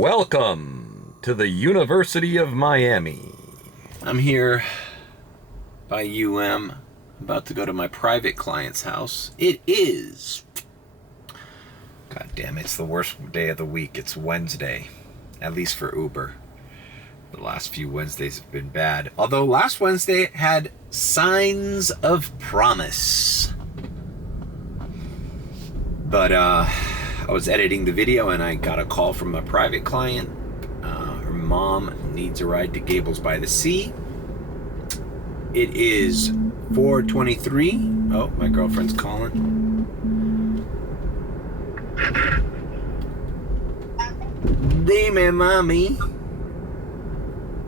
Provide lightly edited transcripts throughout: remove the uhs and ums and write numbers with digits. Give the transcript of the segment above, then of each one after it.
Welcome to the University of Miami. I'm here by UM, about to go to my private client's house. It is, God damn, it's the worst day of the week. It's Wednesday, at least for Uber. The last few Wednesdays have been bad. Although last Wednesday had signs of promise. But I was editing the video and I got a call from a private client. Her mom needs a ride to Gables by the Sea. It is 4:23. Oh, my girlfriend's calling. Dime, mami.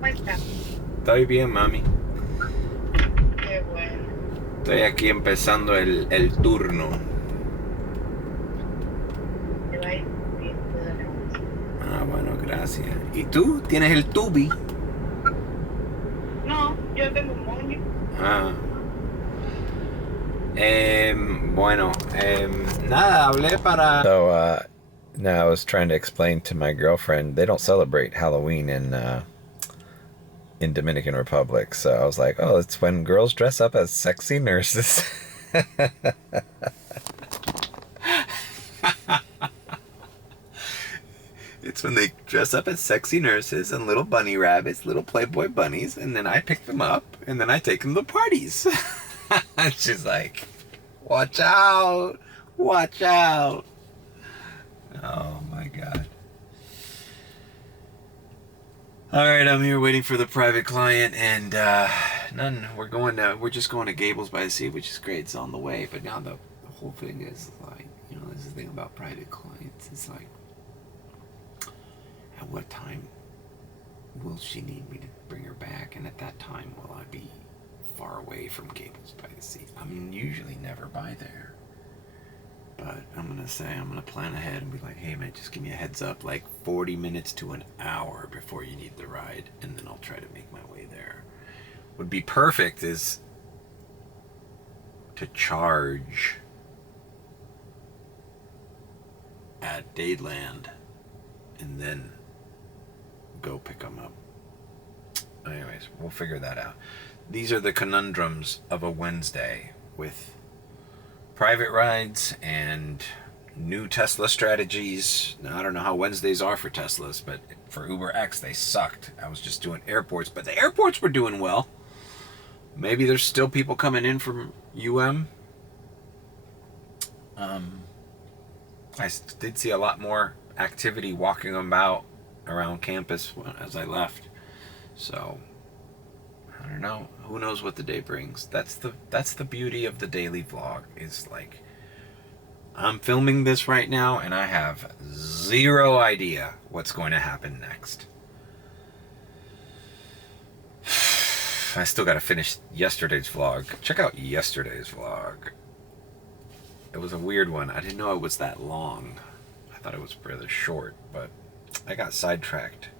Estoy bien, mami. Qué bueno. Estoy aquí empezando el turno. Te va a ir bien, Ah, bueno, gracias. ¿Y tú? ¿Tienes el tubi? No, yo tengo un moño. Ah. Bueno, nada, hablé para... So, now I was trying to explain to my girlfriend, they don't celebrate Halloween in Dominican Republic. So I was like, oh, it's when girls dress up as sexy nurses. It's when they dress up as sexy nurses and little bunny rabbits, little Playboy bunnies, and then I pick them up and then I take them to parties. And she's like, watch out, watch out. Oh my God. All right, I'm here waiting for the private client, and we're just going to Gables by the Sea, which is great. It's on the way, but now the whole thing is like, this is the thing about private clients. It's like, at what time will she need me to bring her back? And at that time, will I be far away from Gables by the Sea? I'm usually never by there. But I'm going to plan ahead and be like, hey man, just give me a heads up, like 40 minutes to an hour before you need the ride, and then I'll try to make my way there. Would be perfect is to charge at Dadeland and then go pick them up. Anyways, we'll figure that out. These are the conundrums of a Wednesday with private rides and new Tesla strategies. Now, I don't know how Wednesdays are for Teslas, but for Uber X, they sucked. I was just doing airports, but the airports were doing well. Maybe there's still people coming in from UM. I did see a lot more activity walking about around campus as I left. So, I don't know. Who knows what the day brings? That's the beauty of the daily vlog, is like, I'm filming this right now and I have zero idea what's going to happen next. I still got to finish yesterday's vlog. Check out yesterday's vlog. It was a weird one. I didn't know it was that long. I thought it was rather short, but I got sidetracked.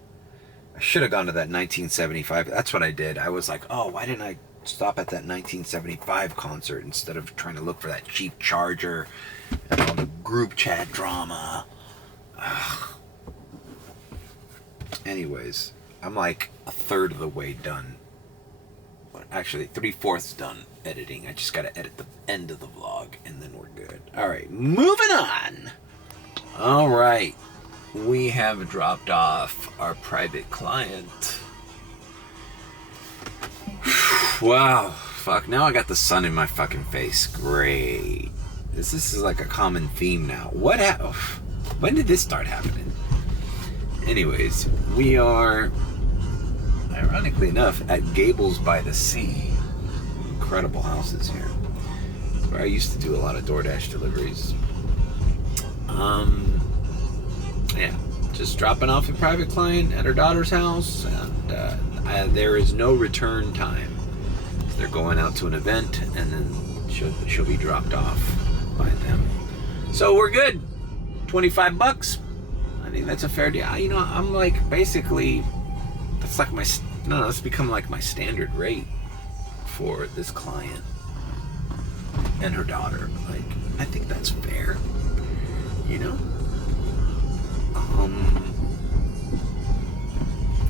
I should have gone to that 1975. That's what I did. I was like, oh, why didn't I stop at that 1975 concert instead of trying to look for that cheap charger and all the group chat drama? Ugh. Anyways, I'm like a third of the way done. Actually, 3/4 done editing. I just got to edit the end of the vlog and then we're good. All right, moving on. All right. We have dropped off our private client. Wow. Fuck, now I got the sun in my fucking face. Great. This is like a common theme now. When did this start happening? Anyways, we are, ironically enough, at Gables by the Sea. Incredible houses here. Where I used to do a lot of DoorDash deliveries. Yeah, just dropping off a private client at her daughter's house, and there is no return time. They're going out to an event, and then she'll be dropped off by them. So we're good. $25. I think that's a fair deal. I'm like, basically, that's become like my standard rate for this client and her daughter. Like, I think that's fair.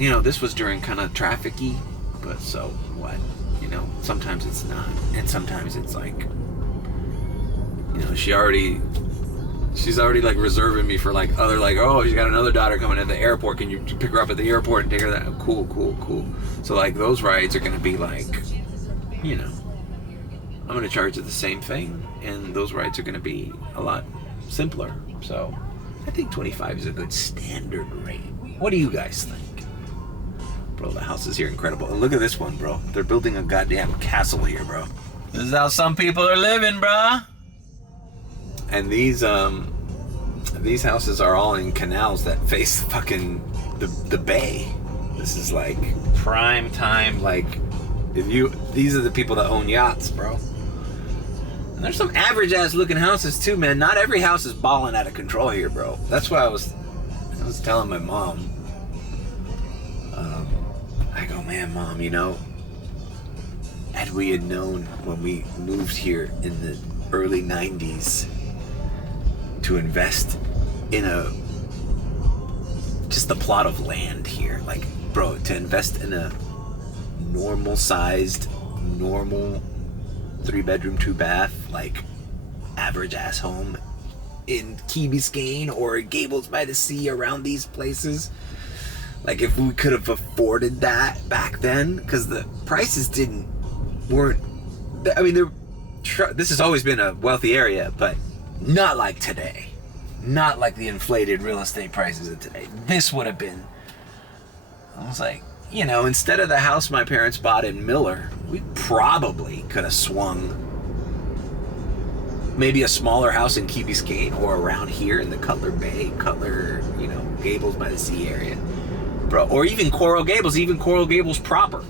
you know, this was during kind of traffic-y, but so what? You know, sometimes it's not. And sometimes it's like, you know, she's already like reserving me for like other, like, oh, she's got another daughter coming at the airport. Can you pick her up at the airport and take her that? Cool. So like those rides are going to be like, you know, I'm going to charge it the same thing. And those rides are going to be a lot simpler. So I think 25 is a good standard rate. What do you guys think? Bro, the houses here are incredible. And look at this one, bro. They're building a goddamn castle here, bro. This is how some people are living, bro. And these houses are all in canals that face fucking the bay. This is like prime time. Like, these are the people that own yachts, bro. And there's some average ass looking houses too, man. Not every house is balling out of control here, bro. That's why I was telling my mom. I go, man, Mom, you know, had we had known when we moved here in the early 90s to invest in just the plot of land here, like, bro, to invest in a normal 3-bedroom, 2-bath, like average ass home in Key Biscayne or Gables by the Sea, around these places. Like, if we could have afforded that back then, because the prices weren't. I mean, this has always been a wealthy area, but not like today. Not like the inflated real estate prices of today. This would have been. I was like, you know, instead of the house my parents bought in Miller, we probably could have swung maybe a smaller house in Key Biscayne or around here in the Cutler, you know, Gables by the Sea area. Bro, or even Coral Gables proper.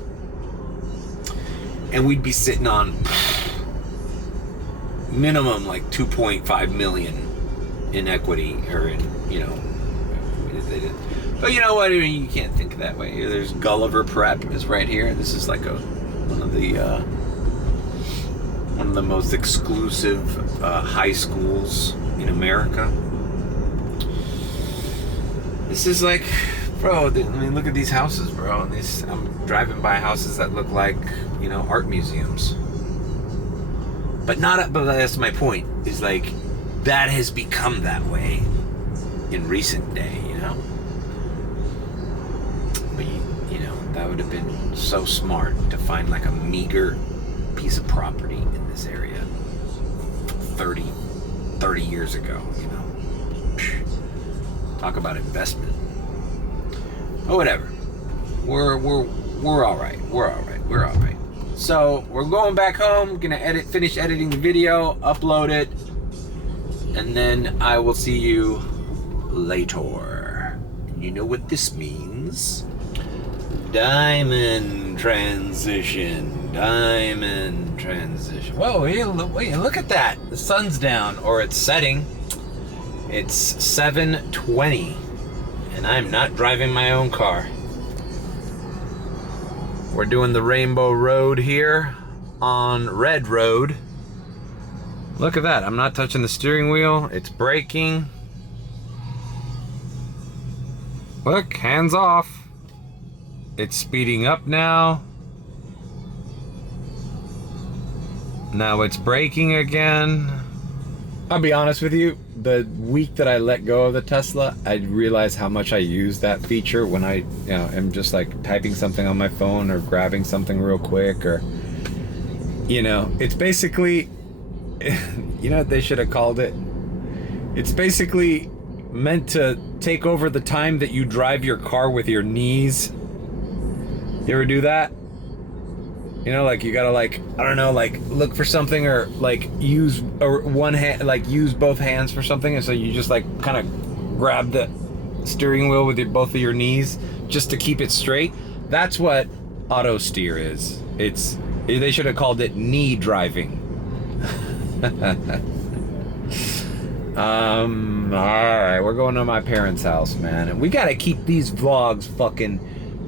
And we'd be sitting on minimum like 2.5 million in equity, or in, you know, but you know what, I mean, you can't think that way. There's Gulliver Prep is right here. This is like one of the most exclusive high schools in America. This is like, bro, I mean, look at these houses, bro. And I'm driving by houses that look like, you know, art museums. But that's my point, is like, that has become that way in recent day, you know? But, you know, that would have been so smart to find like a meager piece of property in this area 30 years ago, you know? Talk about investment. Oh, whatever. We're all right. We're all right. So we're going back home. Gonna finish editing the video, upload it, and then I will see you later. You know what this means? Diamond transition. Whoa, wait, look at that. The sun's down, or it's setting. It's 7:20. And I'm not driving my own car. We're doing the Rainbow Road here on Red Road. Look at that. I'm not touching the steering wheel. It's braking. Look, hands off. It's speeding up now. Now it's braking again. I'll be honest with you, the week that I let go of the Tesla, I realized how much I use that feature when I, you know, am just like typing something on my phone or grabbing something real quick, or, you know, it's basically, you know what they should have called it? It's basically meant to take over the time that you drive your car with your knees. You ever do that? You know, like, you gotta, like, I don't know, like, look for something, or like use one hand, like use both hands for something, and so you just like kind of grab the steering wheel with both of your knees just to keep it straight. That's what auto steer is. They should have called it knee driving. All right, we're going to my parents' house, man, and we gotta keep these vlogs fucking.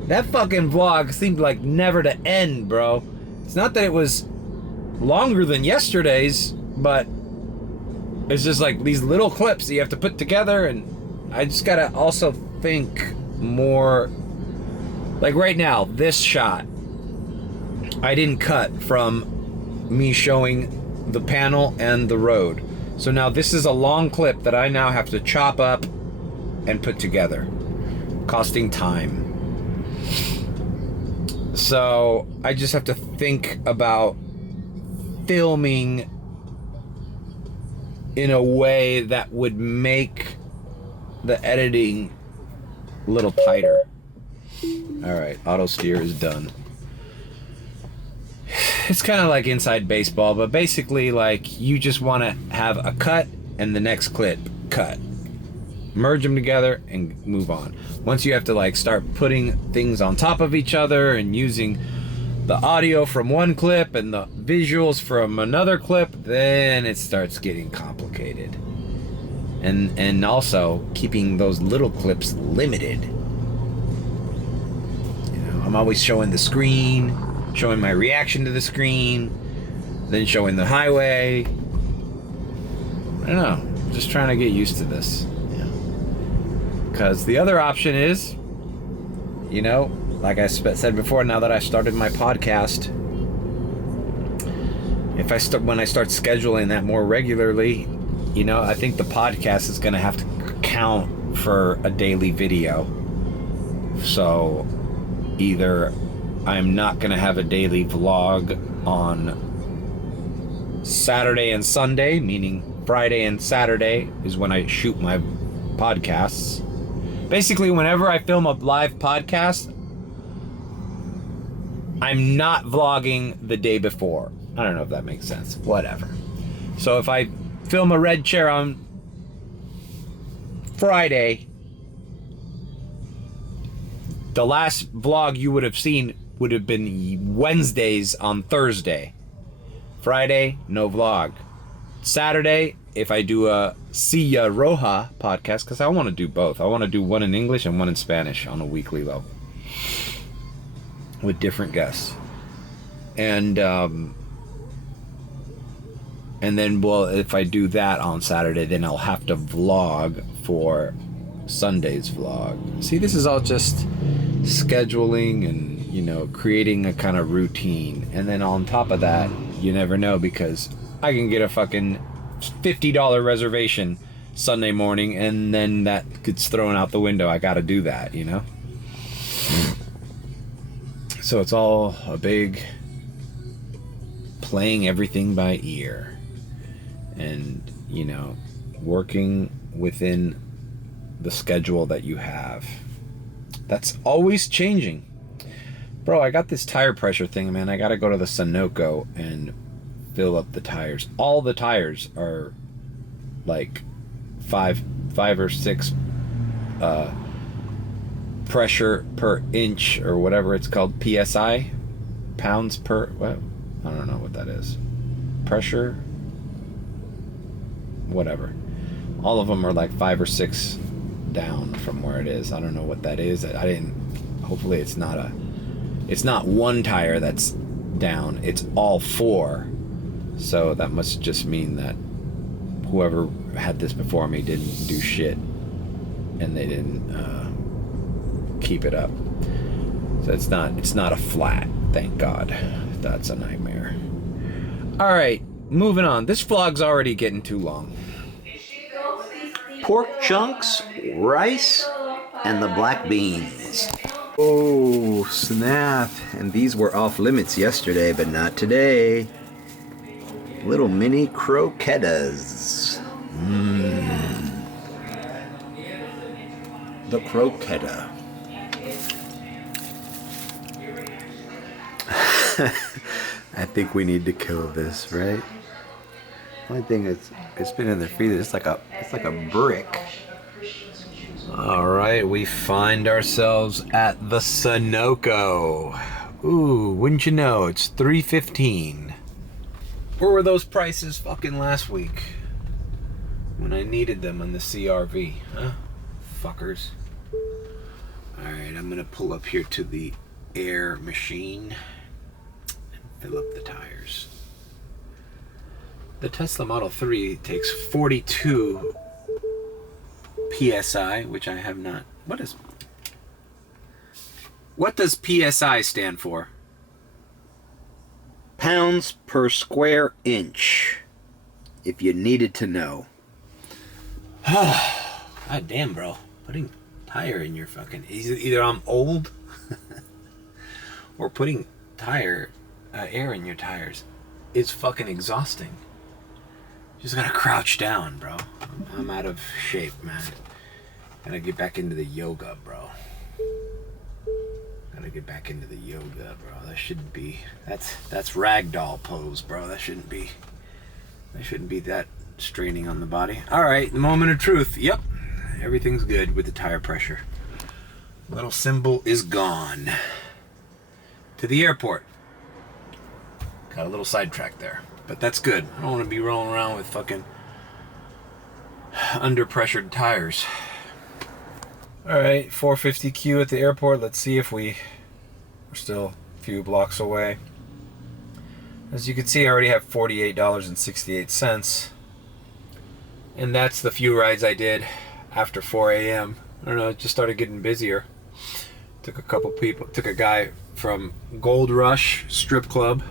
That fucking vlog seemed like never to end, bro. It's not that it was longer than yesterday's, but it's just like these little clips that you have to put together, and I just gotta also think more Like right now, this shot, I didn't cut from me showing the panel and the road. So now this is a long clip that I now have to chop up and put together, costing time. So I just have to think about filming in a way that would make the editing a little tighter. All right, auto steer is done. It's kind of like inside baseball, but basically like you just want to have a cut and the next clip cut. Merge them together and move on. Once you have to like start putting things on top of each other and using the audio from one clip and the visuals from another clip, then it starts getting complicated. And also keeping those little clips limited. You know, I'm always showing the screen, showing my reaction to the screen, then showing the highway. I don't know, just trying to get used to this. Because the other option is, you know, like I said before, now that I've started my podcast, when I start scheduling that more regularly, you know, I think the podcast is going to have to count for a daily video. So either I'm not going to have a daily vlog on Saturday and Sunday, meaning Friday and Saturday is when I shoot my podcasts. Basically, whenever I film a live podcast, I'm not vlogging the day before. I don't know if that makes sense. Whatever. So if I film a red chair on Friday, the last vlog you would have seen would have been Wednesdays on Thursday. Friday, no vlog. Saturday, if I do a Silla Roja podcast, because I want to do both. I want to do one in English and one in Spanish on a weekly level with different guests. And then, well, if I do that on Saturday, then I'll have to vlog for Sunday's vlog. See, this is all just scheduling and, you know, creating a kind of routine. And then on top of that, you never know, because I can get a fucking $50 reservation Sunday morning and then that gets thrown out the window. I gotta do that, you know? So it's all a big playing everything by ear and, you know, working within the schedule that you have. That's always changing. Bro, I got this tire pressure thing, man. I gotta go to the Sunoco and fill up the tires. All the tires are like five or six pressure per inch or whatever it's called, PSI, pounds per, what? I don't know what that is. Pressure, whatever. All of them are like 5 or 6 down from where it is. I don't know what that is. I didn't, hopefully it's not one tire that's down, it's all 4. So that must just mean that whoever had this before me didn't do shit and they didn't keep it up. So it's not a flat, thank God. That's a nightmare. Alright, moving on. This vlog's already getting too long. Pork chunks, rice, and the black beans. Oh, snap. And these were off limits yesterday, but not today. Little mini croquetas. The croqueta. I think we need to kill this, right? Only thing is, it's been in their feet. It's like a brick. All right, we find ourselves at the Sunoco. Ooh, wouldn't you know? It's $3.15. Where were those prices fucking last week when I needed them on the CRV? Huh? Fuckers. All right, I'm gonna pull up here to the air machine and fill up the tires. The Tesla Model 3 takes 42 PSI, which I have not. What is What does PSI stand for? Pounds per square inch, if you needed to know. God damn, bro. Putting tire in your fucking... Either I'm old or putting tire air in your tires is fucking exhausting. Just gotta crouch down, bro. I'm out of shape, man. Gotta get back into the yoga, bro. Gotta get back into the yoga, bro. That shouldn't be... That's ragdoll pose, bro. That shouldn't be that straining on the body. Alright, the moment of truth. Yep. Everything's good with the tire pressure. Little symbol is gone. To the airport. Got a little sidetracked there. But that's good. I don't want to be rolling around with fucking under-pressured tires. Alright, 450Q at the airport. Let's see if we're still a few blocks away. As you can see, I already have $48.68. And that's the few rides I did after 4 a.m. I don't know, it just started getting busier. Took a guy from Gold Rush Strip Club.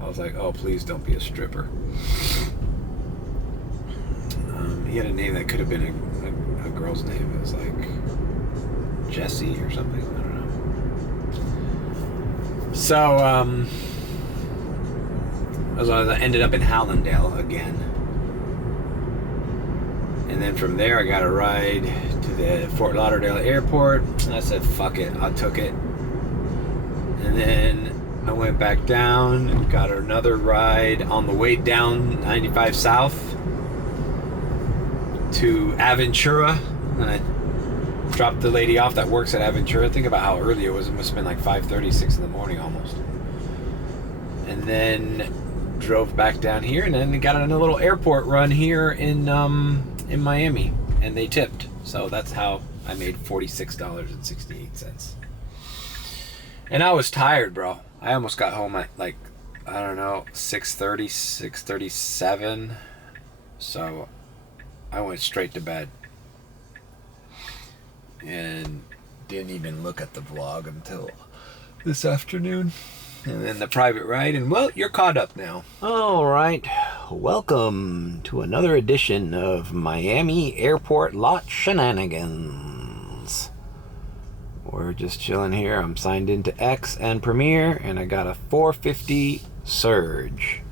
I was like, oh, please don't be a stripper. He had a name that could have been a girl's name. It was like Jessie or something. I don't know. So, I ended up in Hallandale again. And then from there, I got a ride to the Fort Lauderdale airport. And I said, fuck it. I took it. And then I went back down and got another ride on the way down 95 South to Aventura. And I dropped the lady off that works at Aventura. Think about how early it was. It must have been like 5:30, 6 in the morning almost. And then drove back down here, and then got on a little airport run here in Miami, and they tipped. So that's how I made $46.68. And I was tired, bro. I almost got home at like, I don't know, 6:30, 6:37. So I went straight to bed and didn't even look at the vlog until this afternoon. And then the private ride, and well, you're caught up now. All right, welcome to another edition of Miami Airport Lot Shenanigans. We're just chilling here. I'm signed into X and Premiere, and I got a 450 Surge.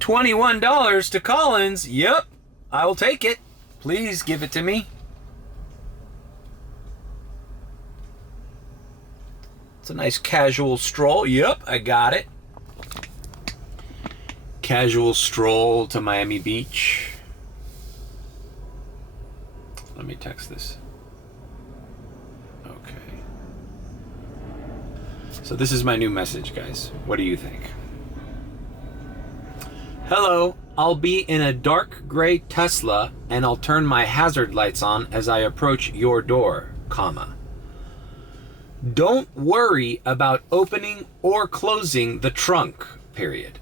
$21 to Collins. Yep, I will take it. Please give it to me. It's a nice casual stroll. Yep, I got it. Casual stroll to Miami Beach. Let me text this. Okay. So this is my new message, guys. What do you think? Hello, I'll be in a dark gray Tesla and I'll turn my hazard lights on as I approach your door, comma. Don't worry about opening or closing the trunk, period.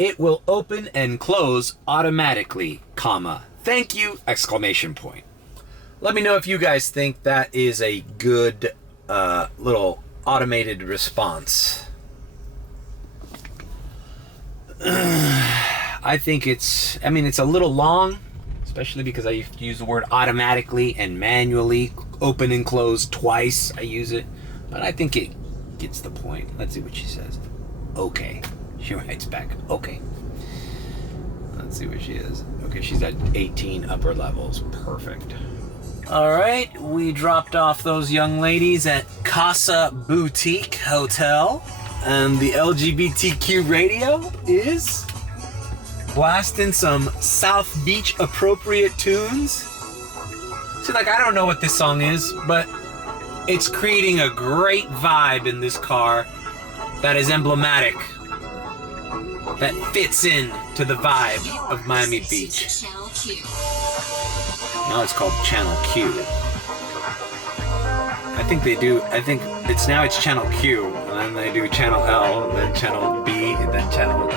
It will open and close automatically, comma. Thank you, exclamation point. Let me know if you guys think that is a good little automated response. I think it's a little long, especially because I use the word automatically and manually, open and close twice. I use it. But I think it gets the point. Let's see what she says. Okay. She writes back, okay. Let's see what she is. Okay, she's at 18 upper levels. Perfect. All right, we dropped off those young ladies at Casa Boutique Hotel. And the LGBTQ radio is blasting some South Beach appropriate tunes. See, like, I don't know what this song is, but it's creating a great vibe in this car that is emblematic, that fits in to the vibe of Miami Beach. Now it's called Channel Q. I think it's Channel Q, and then they do Channel L, and then Channel B, and then Channel...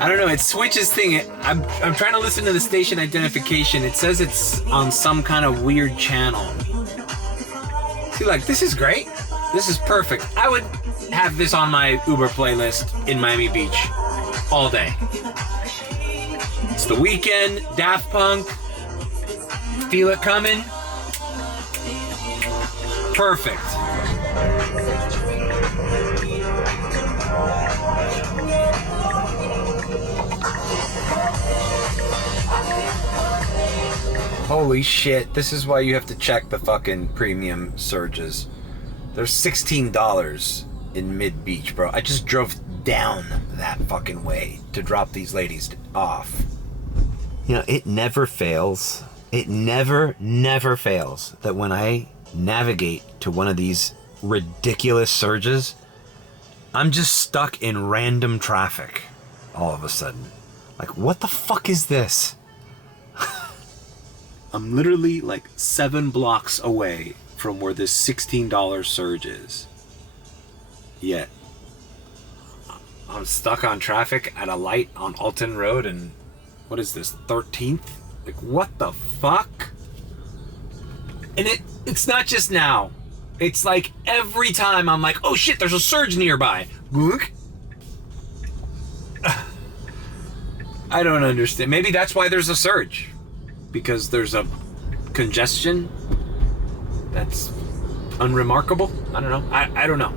I don't know, it switches thing. I'm trying to listen to the station identification. It says it's on some kind of weird channel. See, like, this is great. This is perfect. I would have this on my Uber playlist in Miami Beach all day. It's the weekend, Daft Punk, Feel It Coming. Perfect. Holy shit, this is why you have to check the fucking premium surges. There's $16 in mid-beach, bro. I just drove down that fucking way to drop these ladies off. You know, it never fails. It never fails that when I navigate to one of these ridiculous surges, I'm just stuck in random traffic all of a sudden. Like, what the fuck is this? I'm literally like 7 blocks away from where this $16 surge is. Yet, I'm stuck on traffic at a light on Alton Road and what is this, 13th? Like, what the fuck? And it's not just now. It's like every time I'm like, oh shit, there's a surge nearby. I don't understand. Maybe that's why there's a surge. Because there's a congestion that's unremarkable. I don't know. I don't know.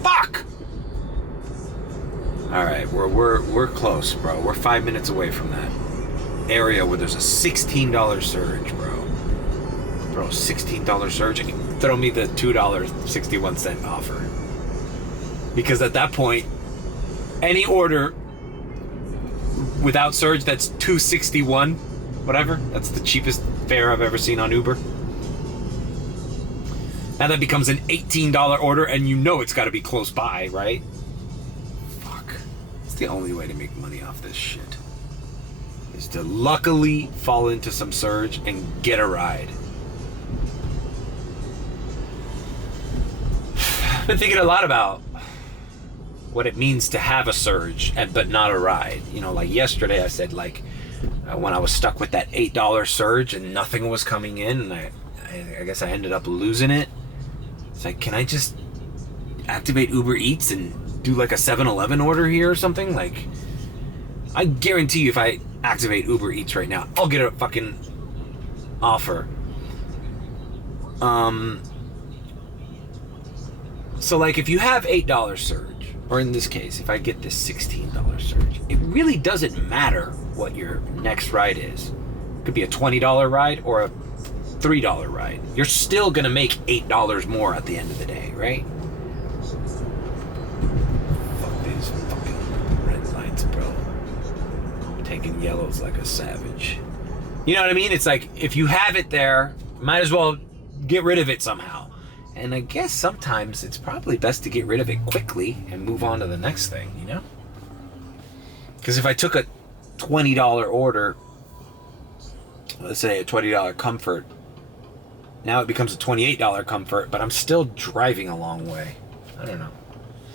Fuck! Alright, we're close, bro. We're 5 minutes away from that area where there's a $16 surge, bro. Bro, $16 surge, and you throw me the $2.61 offer. Because at that point, any order without surge that's $2.61, whatever, that's the cheapest fare I've ever seen on Uber. Now that becomes an $18 order, and you know it's got to be close by, right? Fuck. It's the only way to make money off this shit. Is to luckily fall into some surge and get a ride. I've been thinking a lot about what it means to have a surge but not a ride. You know, like yesterday I said, like, when I was stuck with that $8 surge and nothing was coming in, and I guess I ended up losing it. It's like, can I just activate Uber Eats and do like a 7-Eleven order here or something? Like, I guarantee you if I activate Uber Eats right now, I'll get a fucking offer. So like, if you have $8 surge, or in this case, if I get this $16 surge, it really doesn't matter what your next ride is. It could be a $20 ride or a $3 ride. You're still gonna make $8 more at the end of the day, right? Fuck these fucking red lights, bro. Taking yellows like a savage. You know what I mean? It's like, if you have it there, might as well get rid of it somehow. And I guess sometimes it's probably best to get rid of it quickly and move on to the next thing, you know? Because if I took a $20 order, let's say a $20 comfort, now it becomes a $28 comfort, but I'm still driving a long way. I don't know.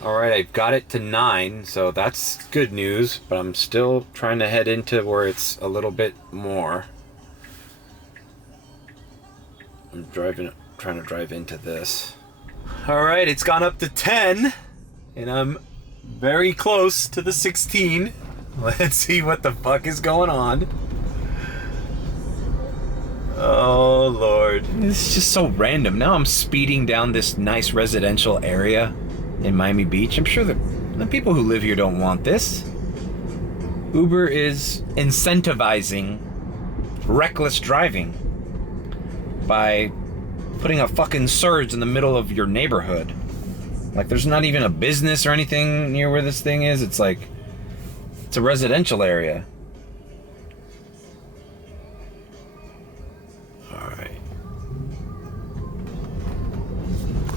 All right, I've got it to 9, so that's good news, but I'm still trying to head into where it's a little bit more. I'm trying to drive into this. All right, it's gone up to 10, and I'm very close to the 16. Let's see what the fuck is going on. Oh, Lord. It's just so random. Now I'm speeding down this nice residential area in Miami Beach. I'm sure that the people who live here don't want this. Uber is incentivizing reckless driving by putting a fucking surge in the middle of your neighborhood. Like, there's not even a business or anything near where this thing is. It's like, it's a residential area. Alright.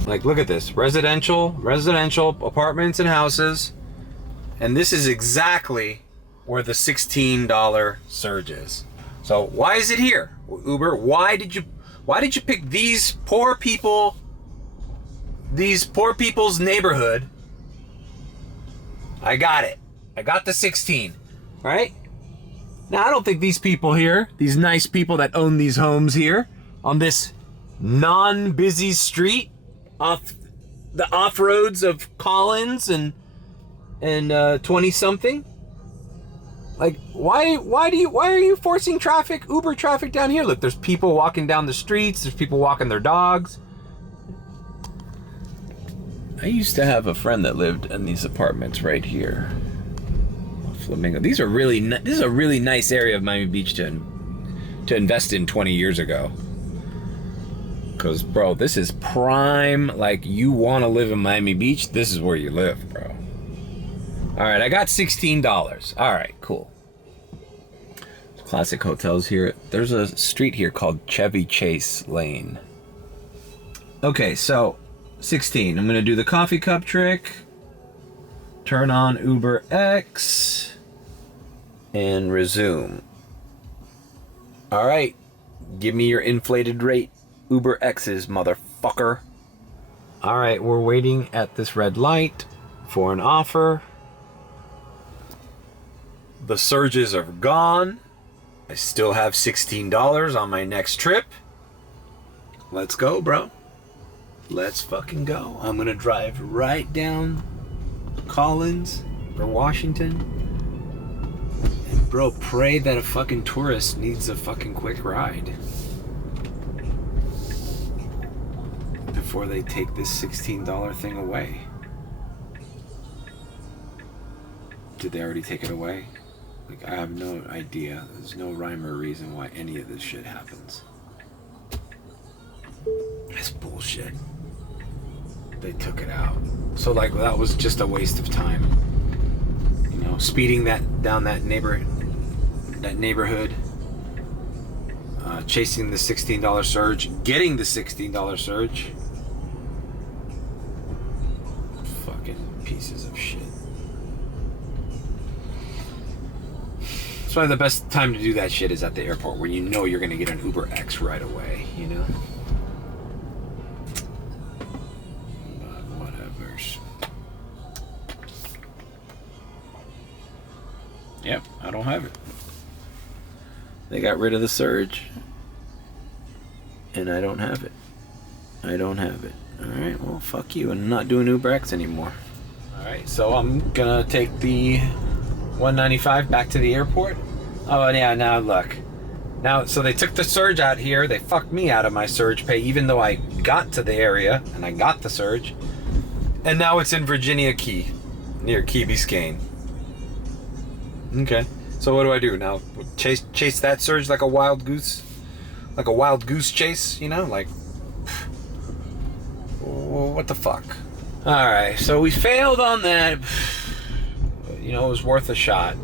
Like, look at this. Residential apartments and houses. And this is exactly where the $16 surge is. So why is it here, Uber? Why did you pick these poor people's neighborhood? I got it. I got the 16, right? Now, I don't think these people here, these nice people that own these homes here on this non-busy street off the off roads of Collins and 20 something. Like, why are you forcing traffic, Uber traffic down here? Look, there's people walking down the streets. There's people walking their dogs. I used to have a friend that lived in these apartments right here, Flamingo. This is a really nice area of Miami Beach to invest in 20 years ago. Cause bro, this is prime. Like, you want to live in Miami Beach, this is where you live, bro. All right, I got $16. All right, cool. Classic hotels here. There's a street here called Chevy Chase Lane. Okay, so 16. I'm gonna do the coffee cup trick. Turn on Uber X and resume. All right, give me your inflated rate, Uber X's, motherfucker. All right, we're waiting at this red light for an offer. The surges are gone. I still have $16 on my next trip. Let's go, bro. Let's fucking go. I'm gonna drive right down Collins or Washington. And bro, pray that a fucking tourist needs a fucking quick ride before they take this $16 thing away. Did they already take it away? Like, I have no idea. There's no rhyme or reason why any of this shit happens. That's bullshit. They took it out. So like, that was just a waste of time. You know, speeding down that neighborhood, chasing the $16 surge, getting the $16 surge. Fucking pieces of shit. That's why the best time to do that shit is at the airport, where you know you're gonna get an Uber X right away, you know? But whatevers. Yep, I don't have it. They got rid of the surge, and I don't have it. I don't have it. Alright, well, fuck you. I'm not doing Uber X anymore. Alright, so I'm gonna take the 195 back to the airport. Oh yeah, now look. Now, so they took the surge out here. They fucked me out of my surge pay, even though I got to the area and I got the surge. And now it's in Virginia Key, near Key Biscayne. Okay, so what do I do now? Chase that surge like a wild goose? Like a wild goose chase, you know? Like, what the fuck? Alright, so we failed on that. You know, it was worth a shot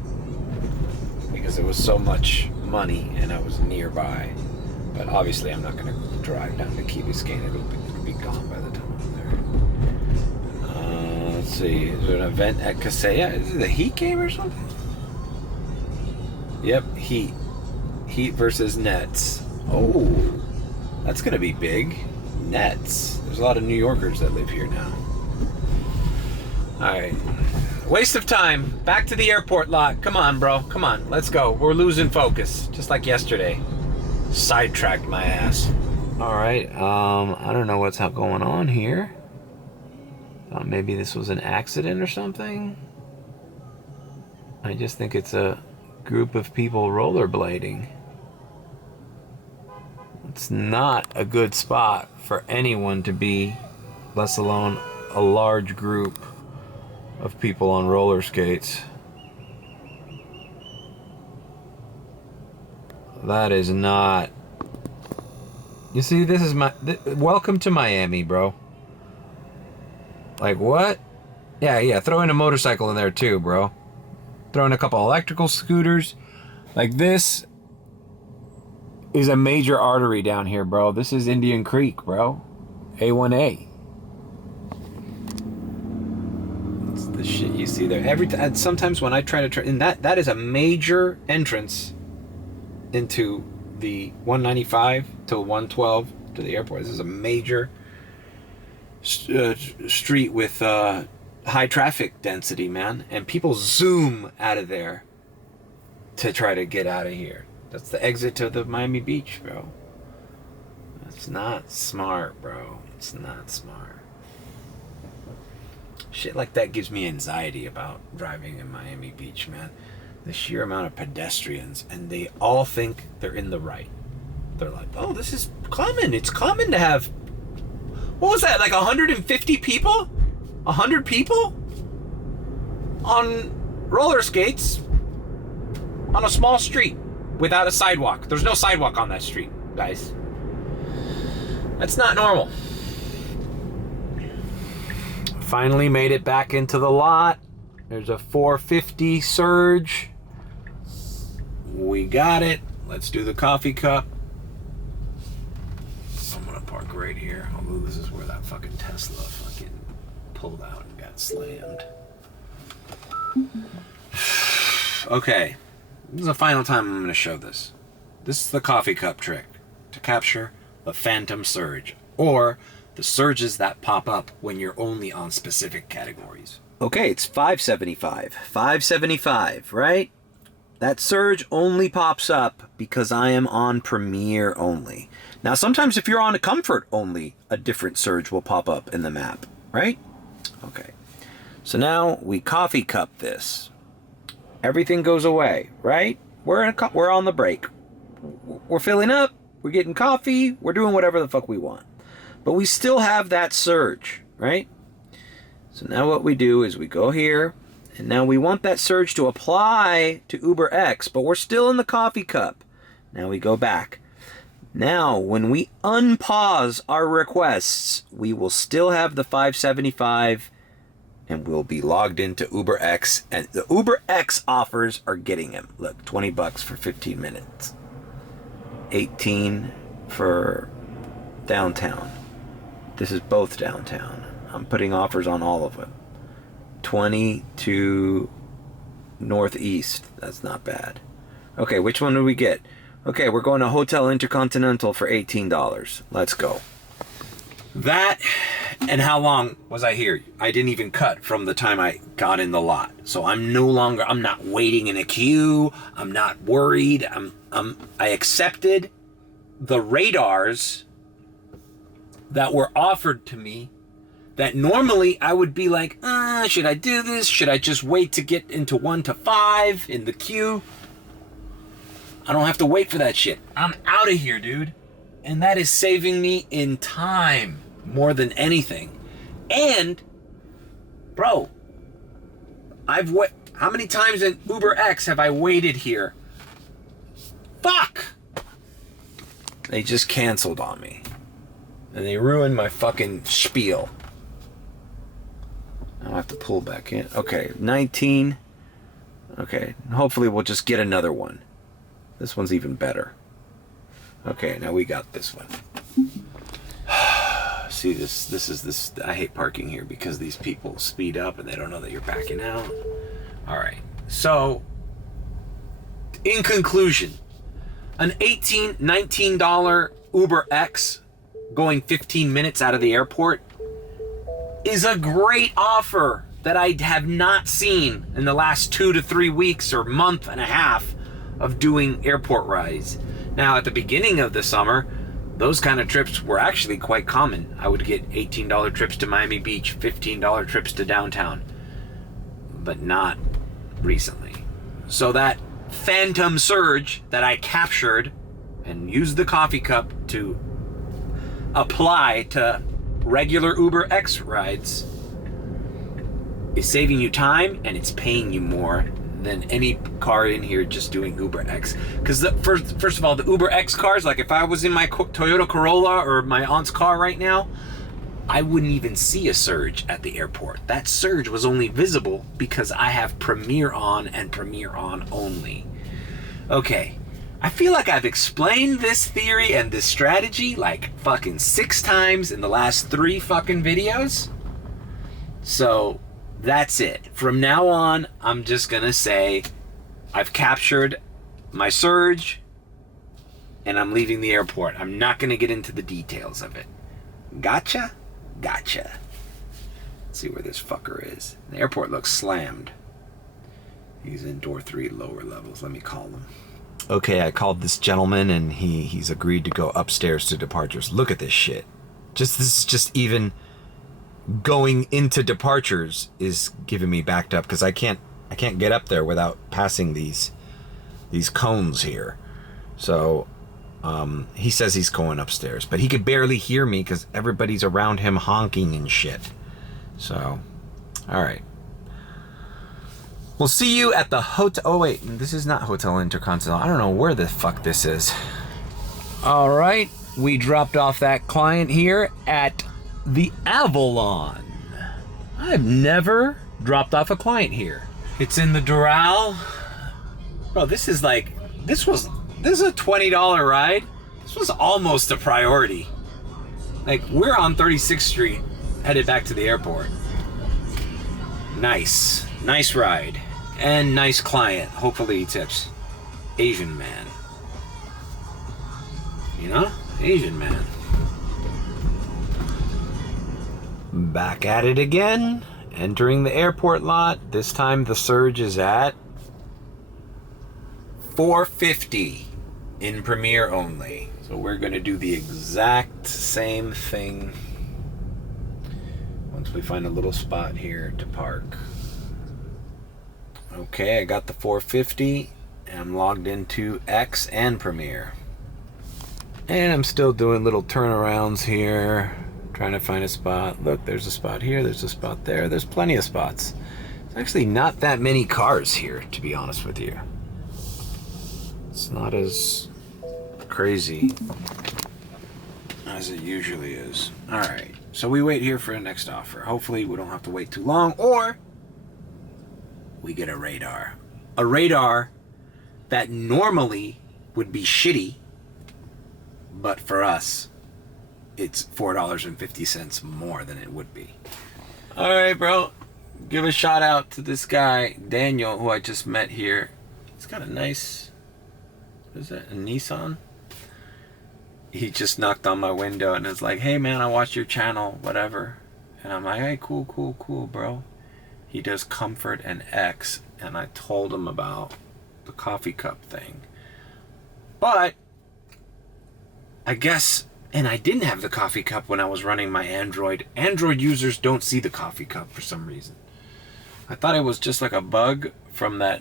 because it was so much money and I was nearby. But obviously I'm not going to drive down to Key Biscayne. It'll be gone by the time I'm there. Let's see. Is there an event at Kaseya? Is it a Heat game or something? Yep, Heat. Heat versus Nets. Oh, that's going to be big. Nets. There's a lot of New Yorkers that live here now. Alright. Waste of time. Back to the airport lot. Come on, bro. Come on. Let's go. We're losing focus. Just like yesterday. Sidetracked my ass. Alright. I don't know what's going on here. Thought maybe this was an accident or something. I just think it's a group of people rollerblading. It's not a good spot for anyone to be, let alone a large group of people on roller skates. That is not. You see, this is welcome to Miami, bro. Like, what? Yeah, throw in a motorcycle in there too, bro. Throw in a couple electrical scooters. Like, this is a major artery down here, bro. This is Indian Creek, bro. A1A. That's the shit you see there. Sometimes when I try to and that is a major entrance into the 195 to 112 to the airport. This is a major street with high traffic density, man. And people zoom out of there to try to get out of here. That's the exit to the Miami Beach, bro. That's not smart, bro. It's not smart. Shit like that gives me anxiety about driving in Miami Beach, man. The sheer amount of pedestrians, and they all think they're in the right. They're like, oh, this is common. It's common to have, what was that, like 150 people? 100 people? On roller skates on a small street without a sidewalk. There's no sidewalk on that street, guys. That's not normal. Finally made it back into the lot. There's a 450 surge. We got it. Let's do the coffee cup. I'm gonna park right here. Although this is where that fucking Tesla fucking pulled out and got slammed. Okay. This is the final time I'm gonna show this. This is the coffee cup trick to capture the phantom surge, or the surges that pop up when you're only on specific categories. Okay, it's 575. 575, right? That surge only pops up because I am on Premiere only. Now, sometimes if you're on a Comfort only, a different surge will pop up in the map, right? Okay. So now we coffee cup this. Everything goes away, right? We're on the break. We're filling up. We're getting coffee. We're doing whatever the fuck we want. But we still have that surge, right? So now what we do is we go here, and now we want that surge to apply to UberX, but we're still in the coffee cup. Now we go back. Now, when we unpause our requests, we will still have the 575, and we'll be logged into UberX, and the UberX offers are getting him. Look, $20 for 15 minutes. 18 for downtown. This is both downtown. I'm putting offers on all of them. 20 to northeast. That's not bad. Okay, which one do we get? Okay, we're going to Hotel Intercontinental for $18. Let's go. That, and how long was I here? I didn't even cut from the time I got in the lot. So I'm not waiting in a queue. I'm not worried. I accepted the radars that were offered to me that normally I would be like, should I do this? Should I just wait to get into 1 to 5 in the queue? I don't have to wait for that shit. I'm out of here, dude. And that is saving me in time more than anything. And, bro, how many times in UberX have I waited here? Fuck! They just canceled on me. And they ruined my fucking spiel. I'll have to pull back in. Okay, 19. Okay, hopefully we'll just get another one. This one's even better. Okay, now we got this one. See, this. I hate parking here because these people speed up and they don't know that you're backing out. All right, so in conclusion, an $18, $19 UberX going 15 minutes out of the airport is a great offer that I have not seen in the last 2 to 3 weeks or month and a half of doing airport rides. Now, at the beginning of the summer, those kind of trips were actually quite common. I would get $18 trips to Miami Beach, $15 trips to downtown, but not recently. So that phantom surge that I captured and used the coffee cup to apply to regular UberX rides is saving you time, and it's paying you more than any car in here just doing UberX. Because first of all, the UberX cars, like if I was in my Toyota Corolla or my aunt's car right now, I wouldn't even see a surge at the airport. That surge was only visible because I have Premiere on and Premiere on only. Okay, I feel like I've explained this theory and this strategy like fucking 6 times in the last 3 fucking videos. So that's it. From now on, I'm just gonna say I've captured my surge and I'm leaving the airport. I'm not gonna get into the details of it. Gotcha? Gotcha. Let's see where this fucker is. The airport looks slammed. He's in door 3, lower levels. Let me call him. Okay, I called this gentleman and he's agreed to go upstairs to departures. Look at this shit. This is just even going into departures is giving me backed up because I can't get up there without passing these cones here. So he says he's going upstairs, but he could barely hear me because everybody's around him honking and shit. So, all right. We'll see you at the hotel. Oh wait, this is not Hotel Intercontinental. I don't know where the fuck this is. All right, we dropped off that client here at the Avalon. I've never dropped off a client here. It's in the Doral. Bro, this is a $20 ride. This was almost a priority. Like, we're on 36th Street, headed back to the airport. Nice ride. And nice client. Hopefully he tips. Asian man. You know? Asian man. Back at it again. Entering the airport lot. This time the surge is at $450 in Premier only. So we're going to do the exact same thing once we find a little spot here to park. Okay, I got the $450. I'm logged into X and Premier. And I'm still doing little turnarounds here, trying to find a spot. Look, there's a spot here, there's a spot there. There's plenty of spots. There's actually not that many cars here, to be honest with you. It's not as crazy as it usually is. All right, so we wait here for the next offer. Hopefully we don't have to wait too long, or we get a radar. A radar that normally would be shitty, but for us, it's $4.50 more than it would be. All right, bro. Give a shout out to this guy, Daniel, who I just met here. He's got a nice, what is that, a Nissan? He just knocked on my window and is like, hey man, I watched your channel, whatever. And I'm like, hey, cool, bro. He does Comfort and X, and I told him about the coffee cup thing. But I guess, and I didn't have the coffee cup when I was running my Android. Android users don't see the coffee cup for some reason. I thought it was just like a bug from that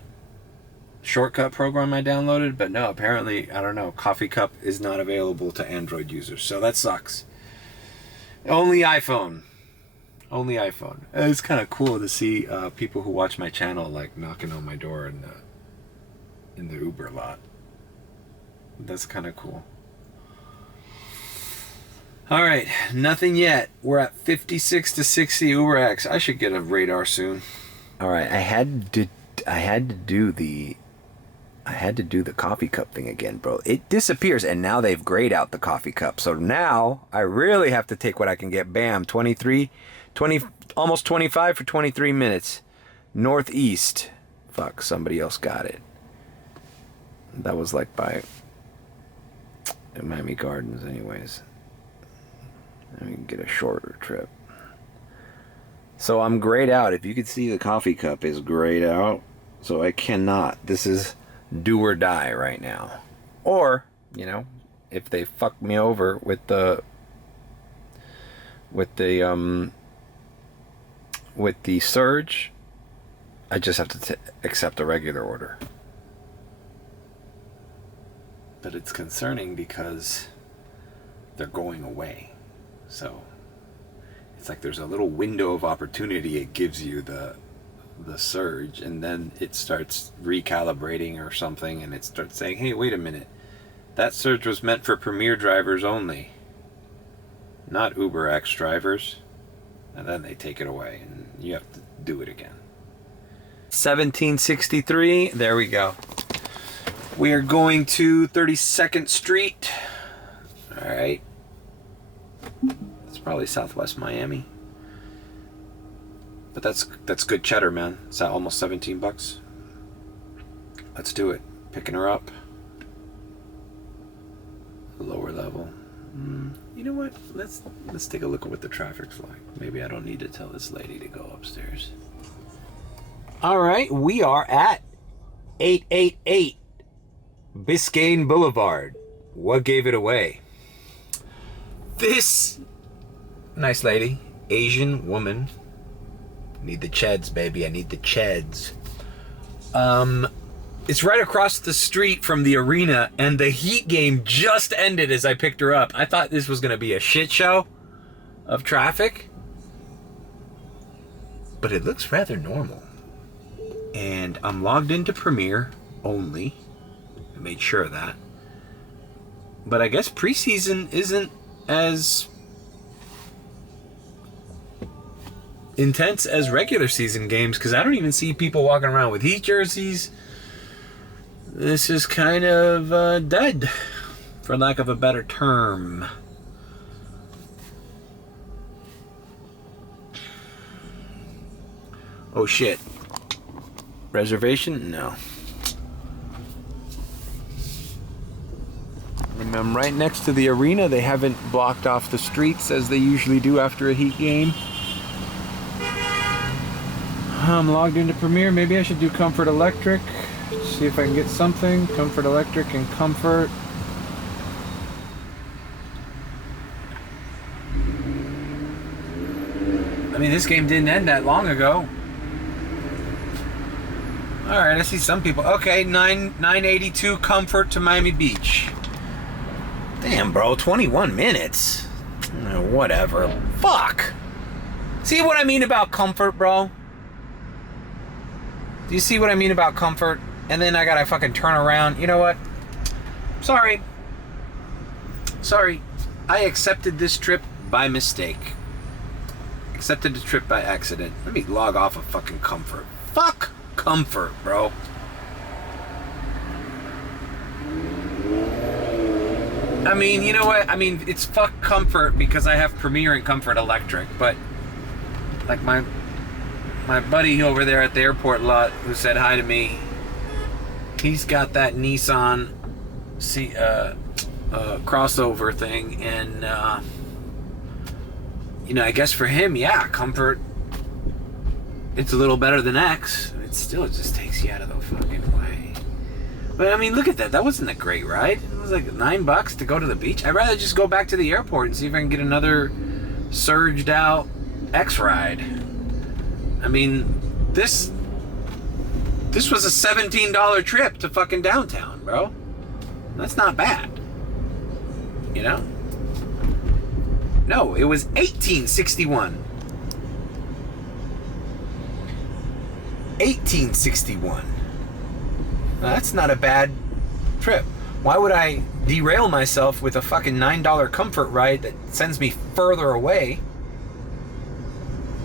shortcut program I downloaded, but no, apparently, I don't know, coffee cup is not available to Android users, so that sucks. Only iPhone. It's kind of cool to see people who watch my channel like knocking on my door in the Uber lot. That's kind of cool. All right, nothing yet. We're at 56 to 60 Uber X. I should get a radar soon. All right, I had to do the coffee cup thing again, bro. It disappears, and now they've grayed out the coffee cup. So now I really have to take what I can get. Bam, 20, almost 25 for 23 minutes. Northeast. Fuck, somebody else got it. That was like by Miami Gardens anyways. And we can get a shorter trip. So I'm grayed out. If you could see, the coffee cup is grayed out. So I cannot. This is do or die right now. Or, you know, if they fuck me over with the surge, I just have to accept a regular order. But it's concerning because they're going away. So it's like there's a little window of opportunity it gives you, the surge, and then it starts recalibrating or something, and it starts saying, hey, wait a minute, that surge was meant for Premier drivers only, not Uber X drivers. And then they take it away and you have to do it again. 1763, there we go. We are going to 32nd Street. All right. It's probably Southwest Miami. But that's good cheddar, man. It's at almost 17 bucks. Let's do it. Picking her up. Lower level. You know what? Let's take a look at what the traffic's like. Maybe I don't need to tell this lady to go upstairs. All right, we are at 888 Biscayne Boulevard. What gave it away? This nice lady Asian woman. Need the cheds, baby. I need the cheds. It's right across the street from the arena, and the Heat game just ended as I picked her up. I thought this was going to be a shit show of traffic, but it looks rather normal. And I'm logged into Premiere only. I made sure of that. But I guess preseason isn't as intense as regular season games, because I don't even see people walking around with Heat jerseys. This is kind of dead, for lack of a better term. Oh shit. Reservation? No. I'm right next to the arena. They haven't blocked off the streets as they usually do after a Heat game. I'm logged into Premiere. Maybe I should do Comfort Electric. See if I can get something. Comfort Electric and Comfort. I mean, this game didn't end that long ago. Alright, I see some people. Okay, 982 Comfort to Miami Beach. Damn, bro, 21 minutes. Whatever. Fuck. See what I mean about Comfort, bro? Do you see what I mean about Comfort? And then I gotta fucking turn around. You know what? Sorry. I accepted this trip by mistake. Accepted the trip by accident. Let me log off of fucking Comfort. Fuck Comfort, bro. I mean, you know what? I mean, it's fuck Comfort because I have Premiere and Comfort Electric, but like my buddy over there at the airport lot who said hi to me, he's got that Nissan crossover thing, and you know, I guess for him, yeah, Comfort, it's a little better than X. It just takes you out of the fucking way. But I mean, look at that. That wasn't a great ride. It was like $9 to go to the beach. I'd rather just go back to the airport and see if I can get another surged out X ride. I mean, this was a $17 trip to fucking downtown, bro. That's not bad. You know? No, it was $18.61. $18.61. Now, that's not a bad trip. Why would I derail myself with a fucking $9 Comfort ride that sends me further away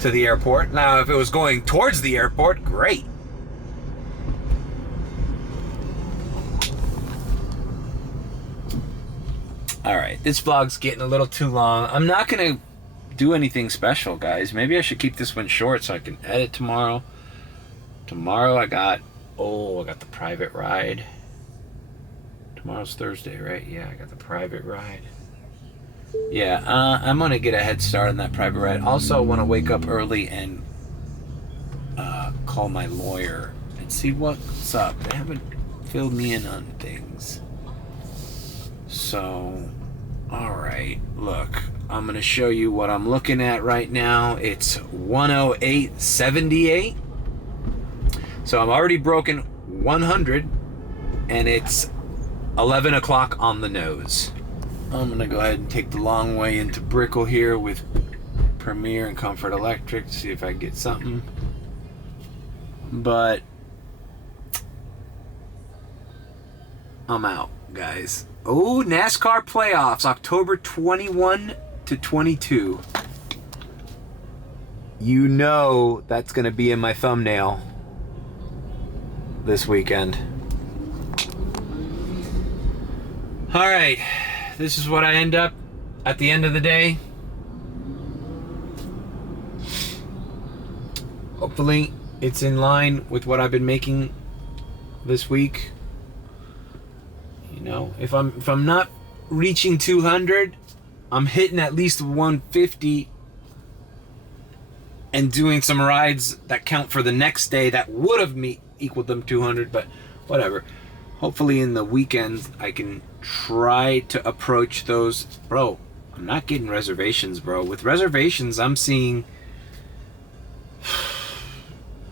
to the airport? Now, if it was going towards the airport, great. Alright, this vlog's getting a little too long. I'm not going to do anything special, guys. Maybe I should keep this one short so I can edit tomorrow. Tomorrow I got the private ride. Tomorrow's Thursday, right? Yeah, I got the private ride. Yeah, I'm going to get a head start on that private ride. Also, I want to wake up early and call my lawyer and see what's up. They haven't filled me in on things. So, alright, look, I'm going to show you what I'm looking at right now. It's 108.78. So I'm already broken 100, and it's 11 o'clock on the nose. I'm going to go ahead and take the long way into Brickell here with Premiere and Comfort Electric to see if I can get something. But I'm out, guys. Oh, NASCAR playoffs, October 21 to 22. You know that's going to be in my thumbnail this weekend. Alright, this is what I end up at the end of the day. Hopefully it's in line with what I've been making this week. You know, if I'm not reaching 200, I'm hitting at least 150 and doing some rides that count for the next day that would have equaled them 200, but whatever. Hopefully in the weekends I can try to approach those. Bro, I'm not getting reservations, bro. With reservations, I'm seeing...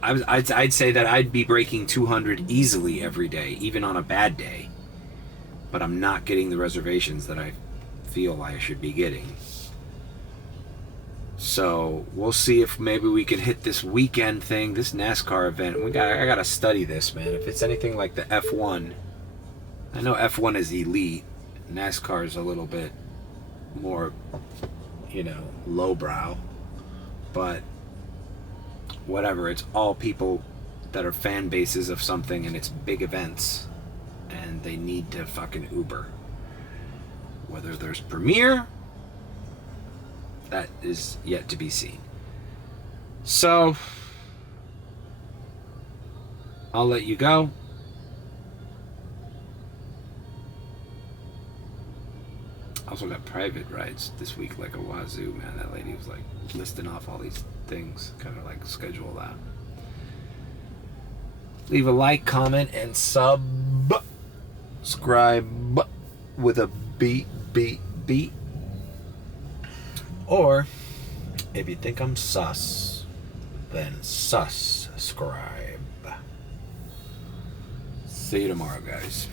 I'd say that I'd be breaking 200 easily every day, even on a bad day. But I'm not getting the reservations that I feel I should be getting. So we'll see if maybe we can hit this weekend thing, this NASCAR event. I gotta study this, man. If it's anything like the F1, I know F1 is elite. NASCAR is a little bit more, lowbrow. But whatever, it's all people that are fan bases of something, and it's big events, and they need to fucking Uber. Whether there's Premiere, that is yet to be seen. So I'll let you go. Also got private rides this week like a wazoo, man. That lady was like listing off all these things. Kind of like schedule that. Leave a like, comment, and subscribe with a beat. Or if you think I'm sus, then subscribe. See you tomorrow, guys.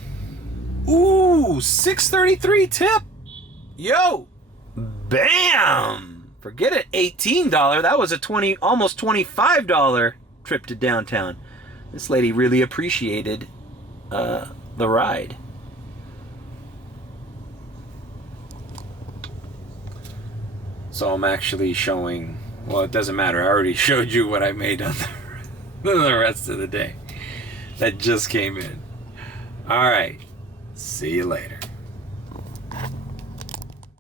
Ooh, 633 tip. Yo, bam! Forget it, $18. That was a almost $25 trip to downtown. This lady really appreciated the ride. So I'm actually showing, well, it doesn't matter. I already showed you what I made on the rest of the day. That just came in. All right. See you later.